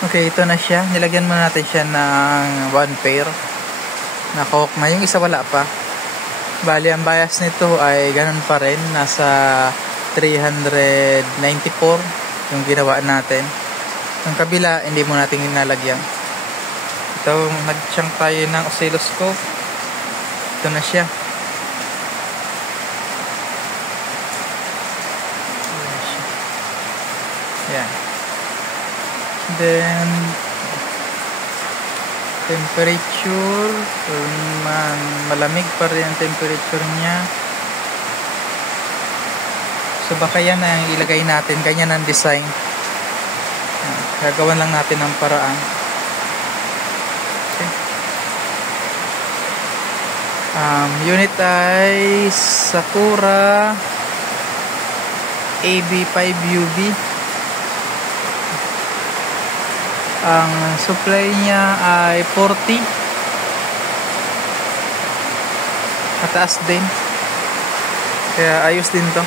Okay, ito na siya. Nilagyan muna natin siya ng 1 pair na coke na. Yung isa wala pa. Bali, ang bias nito ay ganun pa rin. Nasa 394 yung ginawa natin. Yung kabila, hindi mo natin inalagyan. Ito, nag-chunk tayo ng oscilloscope. Ito na siya. Yan. Then temperature, malamig pa rin ang temperature niya. So baka yan ang ilagay natin, ganyan ang design. Gagawan lang natin ng paraan. Okay. Unit ay Sakura AB5UV. Ang supply niya ay 40. Mataas din. Kaya ayos din to.